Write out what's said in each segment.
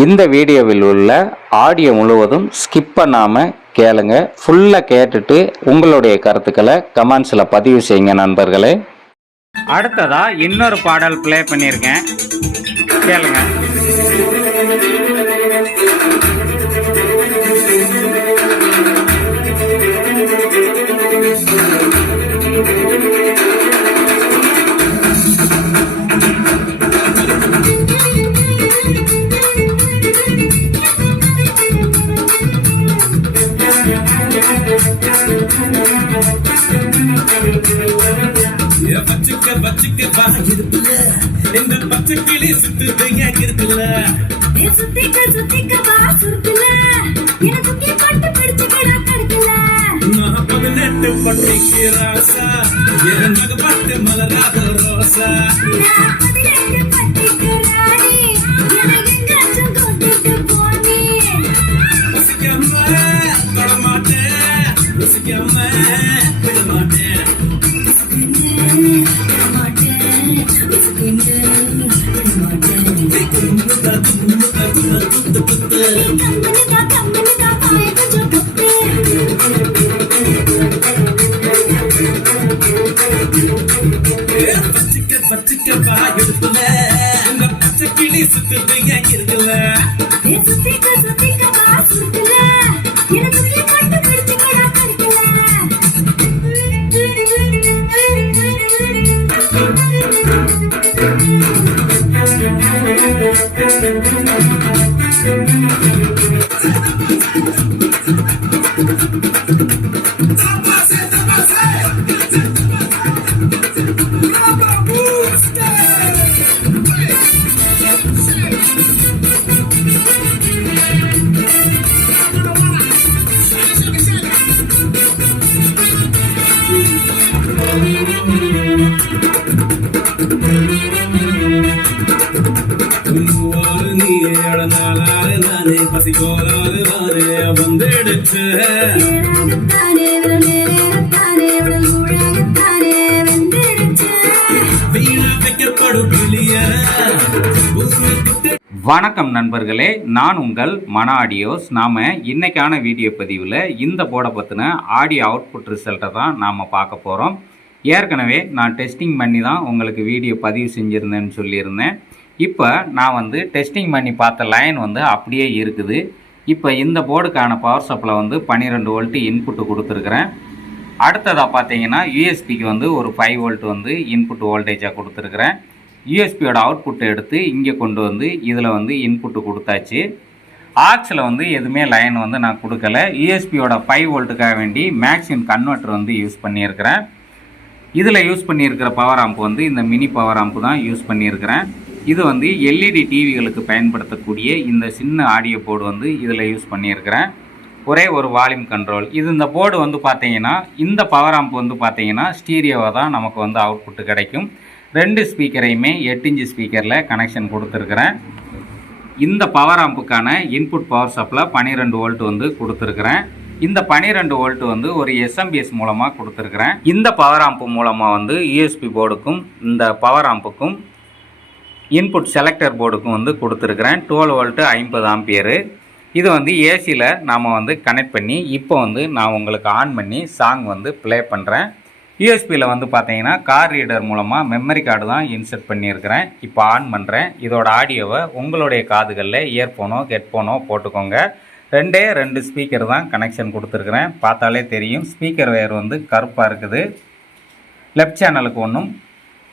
இந்த வீடியோவில் உள்ள ஆடியோ முழுவதும் ஸ்கிப் பண்ணாமல் கேளுங்க. ஃபுல்லாக கேட்டுட்டு உங்களுடைய கருத்துக்களை கமெண்ட்ஸில் பதிவு செய்யுங்க நண்பர்களே. அடுத்ததா இன்னொரு பாடல் ப்ளே பண்ணியிருக்கேன், கேளுங்க. வணக்கம் நண்பர்களே, நான் உங்கள் மன ஆடியோஸ். நாம் இன்றைக்கான வீடியோ பதிவில் இந்த போர்டை பற்றின ஆடியோ அவுட்புட் ரிசல்ட்டை தான் நாம் பார்க்க போகிறோம். ஏற்கனவே நான் டெஸ்டிங் பண்ணி தான் உங்களுக்கு வீடியோ பதிவு செஞ்சுருந்தேன்னு சொல்லியிருந்தேன். இப்போ நான் டெஸ்டிங் பண்ணி பார்த்த லைன் அப்படியே இருக்குது. இப்போ இந்த போர்டுக்கான பவர் சப்ளை 12 வோல்ட் இன்புட்டு கொடுத்துருக்குறேன். அடுத்ததாக பார்த்தீங்கன்னா யூஎஸ்பிக்கு ஒரு 5 வோல்ட் இன்புட் வோல்டேஜாக கொடுத்துருக்குறேன். யூஎஸ்பியோட அவுட்புட்டை எடுத்து இங்கே கொண்டு இதில் இன்புட்டு கொடுத்தாச்சு. ஆக்ஸில் எதுவுமே லைன் நான் கொடுக்கல. யூஎஸ்பியோட 5 வோல்ட்டுக்காக வேண்டி மேக்ஸிமம் கன்வெர்ட்டர் யூஸ் பண்ணியிருக்கிறேன். இதில் யூஸ் பண்ணியிருக்கிற பவர் ஆம்ப் இந்த மினி பவர் ஆம்ப் தான் யூஸ் பண்ணியிருக்கிறேன். இது எல்இடி டிவிகளுக்கு பயன்படுத்தக்கூடிய இந்த சின்ன ஆடியோ போர்டு இதில் யூஸ் பண்ணியிருக்கிறேன். ஒரே ஒரு வால்யூம் கண்ட்ரோல். இந்த போர்டு பார்த்தீங்கன்னா இந்த பவர் ஆம்ப் பார்த்தீங்கன்னா ஸ்டீரியோவாக தான் நமக்கு அவுட்புட்டு கிடைக்கும். 2 ஸ்பீக்கரையுமே 8 இன்ச் ஸ்பீக்கரில் கனெக்ஷன் கொடுத்துருக்குறேன். இந்த பவர் ஆம்புக்கான இன்புட் பவர் சப்ளை 12 வோல்ட் கொடுத்துருக்குறேன். இந்த 12 வோல்ட் ஒரு எஸ்எம்பிஎஸ் மூலமாக கொடுத்துருக்குறேன். இந்த பவர் ஆம்பு மூலமாக யூஎஸ்பி போர்டுக்கும் இந்த பவர் ஆம்புக்கும் இன்புட் செலக்டர் போர்டுக்கும் கொடுத்துருக்குறேன். 12 வோல்ட் 50 ஆம்பியரு. இது ஏசியில் நாம் கனெக்ட் பண்ணி இப்போ நான் உங்களுக்கு ஆன் பண்ணி சாங் ப்ளே பண்ணுறேன். யூஎஸ்பியில் பார்த்தீங்கன்னா கார் ரீடர் மூலமாக மெமரி கார்டு தான் இன்சர்ட் பண்ணியிருக்கிறேன். இப்போ ஆன் பண்ணுறேன். இதோட ஆடியோவை உங்களுடைய காதுகளில் இயர்ஃபோனோ ஹெட்ஃபோனோ போட்டுக்கோங்க. 2 ஸ்பீக்கர் தான் கனெக்ஷன் கொடுத்துருக்குறேன். பார்த்தாலே தெரியும் ஸ்பீக்கர் வேர் கருப்பாக இருக்குது. லெஃப்ட் சேனலுக்கு ஒன்றும்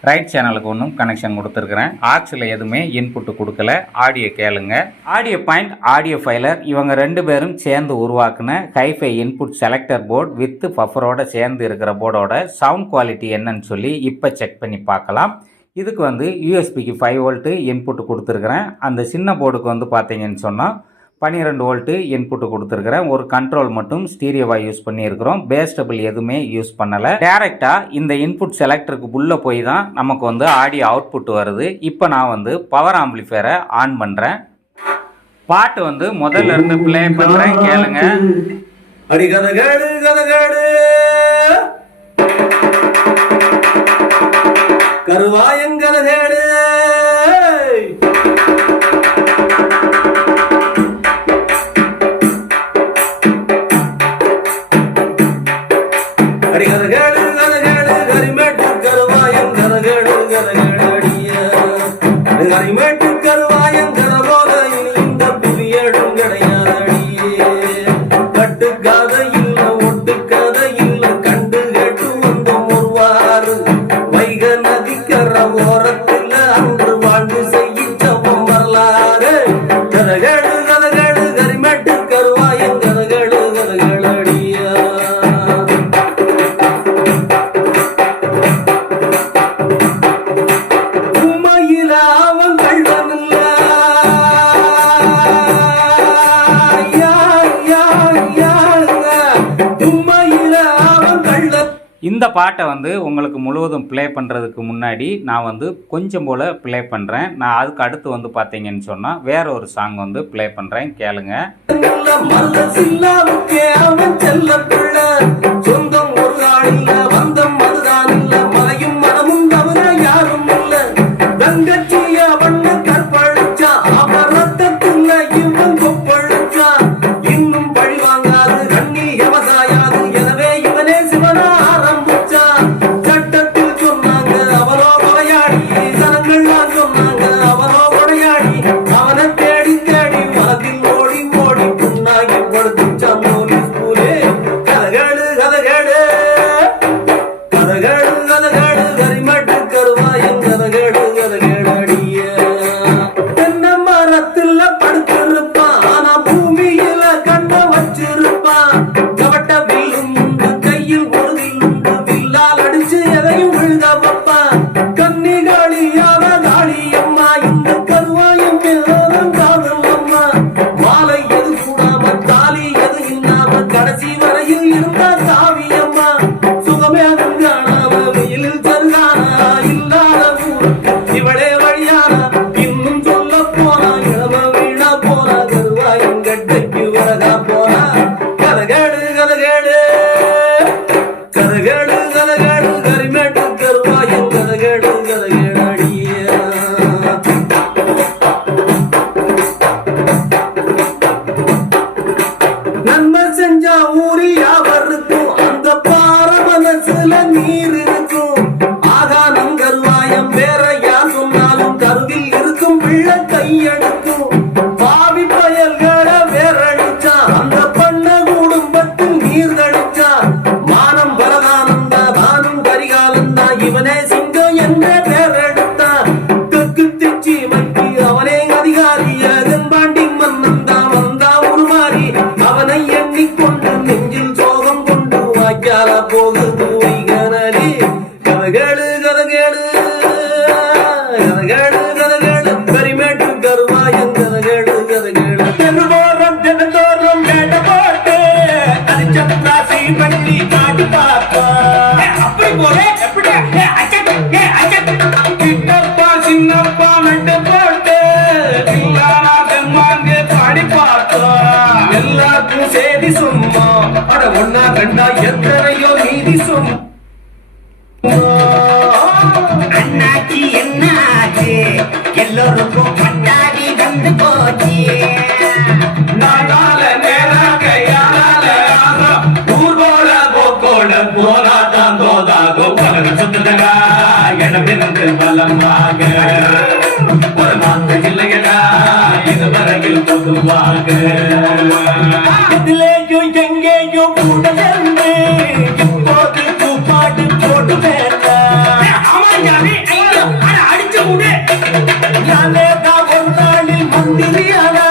ரைட் சேனலுக்கு ஒன்றும் கனெக்ஷன் கொடுத்துருக்குறேன். ஆக்ஸில் எதுவுமே இன்புட்டு கொடுக்கல. ஆடியோ கேளுங்க. ஆடியோ பாயிண்ட் ஆடியோ ஃபைலர் இவங்க 2 பேரும் சேர்ந்து உருவாக்குன hifi input selector board with பஃபரோட சேர்ந்து இருக்கிற போர்டோட சவுண்ட் குவாலிட்டி என்னன்னு சொல்லி இப்போ செக் பண்ணி பார்க்கலாம். இதுக்கு யூஎஸ்பிக்கு 5 வோல்ட் இன்புட்டு கொடுத்துருக்குறேன். அந்த சின்ன போர்டுக்கு பார்த்தீங்கன்னு சொன்னால் 12 வோல்ட் இன்புட்டு கொடுத்துருக்குறேன். ஒரு கண்ட்ரோல் மட்டும் ஸ்டீரியோவாக யூஸ் பண்ணியிருக்கிறோம். பேஸ்டபிள் எதுவுமே யூஸ் பண்ணலை. டேரெக்டாக இந்த இன்புட் செலக்டருக்கு உள்ளே போய் தான் நமக்கு ஆடியோ அவுட்புட் வருது. இப்போ நான் பவர் ஆம்பிளிஃபையரை ஆன் பண்ணுறேன். பாட்டு முதல்ல இருந்து ப்ளே பண்ணுறேன், கேளுங்க. இந்த பாட்டை வந்து உங்களுக்கு முழுவதும் ப்ளே பண்ணுறதுக்கு முன்னாடி நான் வந்து கொஞ்சம் போல் ப்ளே பண்ணுறேன். நான் அதுக்கு அடுத்து வந்து பார்த்தீங்கன்னு சொன்னால் வேற ஒரு சாங் வந்து ப்ளே பண்ணுறேன், கேளுங்க. எல்லாருக்கும் சேதி சும்மா அட ஒன்னா கண்டா எத்தனையோ நீதி சும்மா அண்ணாச்சி என்னாச்சு எல்லோருக்கும் பட்டாடி வந்து போச்சு நாளால நேராக யாரால ஆகும் ஊர்கோட போக்கோட போராட்டம் தோதாகும் உலக சுத்துதடா இடமிருந்து பலமாக ஒரு மாத்த இல்லையடா இதுவரையில் பொதுவாக எதிலேயும் எங்கேயும் உடனே இப்போது கூப்பாடு போட்டு அடிச்சு விடு நானேதான் ஒரு நாளில் மந்திரியானா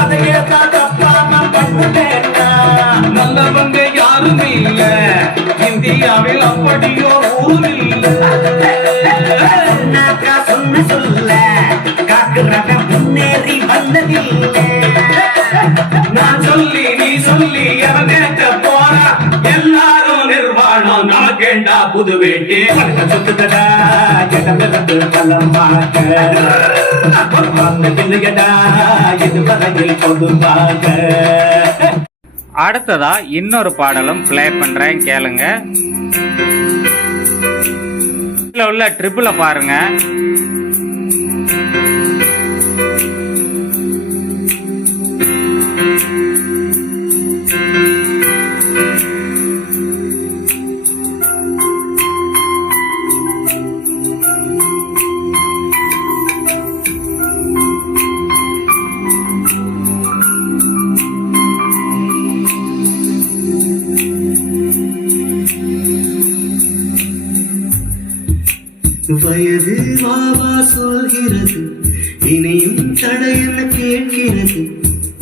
அதையே தான் தப்பா நான் பண்ணுவேன்னா நல்லவங்க யாரும் இல்ல இந்தியாவில் அப்படியோ ஊர் இல்ல சொன்ன சொல்ல காக்குறவன் முன்னேறி வந்ததில்லை நான் சொல்லி நீ சொல்லி அவன் கேட்ட போறா எல்லாரும் நிர்வாணம் நமக்கேண்டா புது வேட்டி சுத்துதடா இடமிருந்து பலமாக இல்லையடா இதுவரையில் பொதுவாக. அடுத்ததா இன்னொரு பாடலும் ப்ளே பண்றேன், கேளுங்க. இதுல உள்ள ட்ரிபிள பாருங்க. வயது வாவா சொல்கிறது இனியும் தடையென கேட்கிறது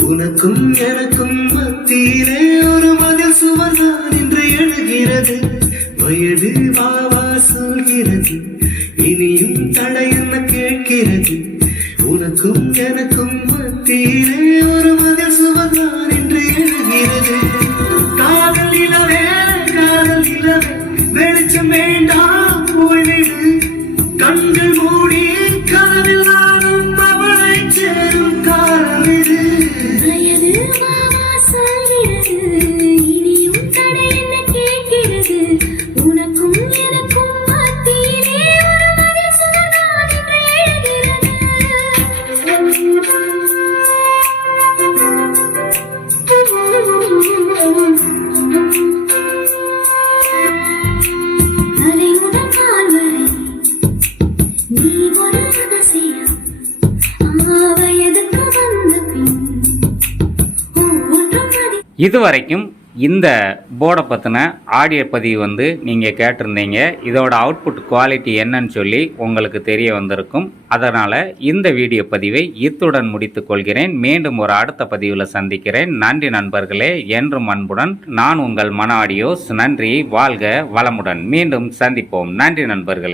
உனக்கும் எனக்கும் மத்தியிலே ஒரு மதில் சுவர்தான் என்று எழுகிறது வயது வாவா சொல்கிறது இனியும் தடையென கேட்கிறது உனக்கும் எனக்கும் மத்தியிலே ஒரு மதில் சுவர்தான் என்று எழுகிறது காதல் இளவே வெளிச்சம் வேண்டாம் போய்விடு கண்கள் மூடி கனவில் நானும் அவளை சேரும் காலம் இது வயது மாமா சொல்கிறது இனியும் தடை என்ன கேட்கிறது உனக்கும் எனக்கும் மத்தியிலே ஒரு மதில் சுவர்தான் என்று எழுகிறது தலை முதல் கால் வரை நீ ஒரு ரகசியம் வயதுக்கு வந்த பின் ஒவ்வொன்றும் இதுவரைக்கும் இந்த போர்டை பற்றின ஆடியோ பதிவு வந்து நீங்கள் கேட்டிருந்தீங்க. இதோட அவுட்புட் குவாலிட்டி என்னன்னு சொல்லி உங்களுக்கு தெரிய வந்திருக்கும். அதனால் இந்த வீடியோ பதிவை இத்துடன் முடித்துக் கொள்கிறேன். மீண்டும் ஒரு அடுத்த பதிவில் சந்திக்கிறேன். நன்றி நண்பர்களே. என்றும் அன்புடன் நான் உங்கள் மன ஆடியோஸ். நன்றி. வாழ்க வளமுடன். மீண்டும் சந்திப்போம். நன்றி நண்பர்களே.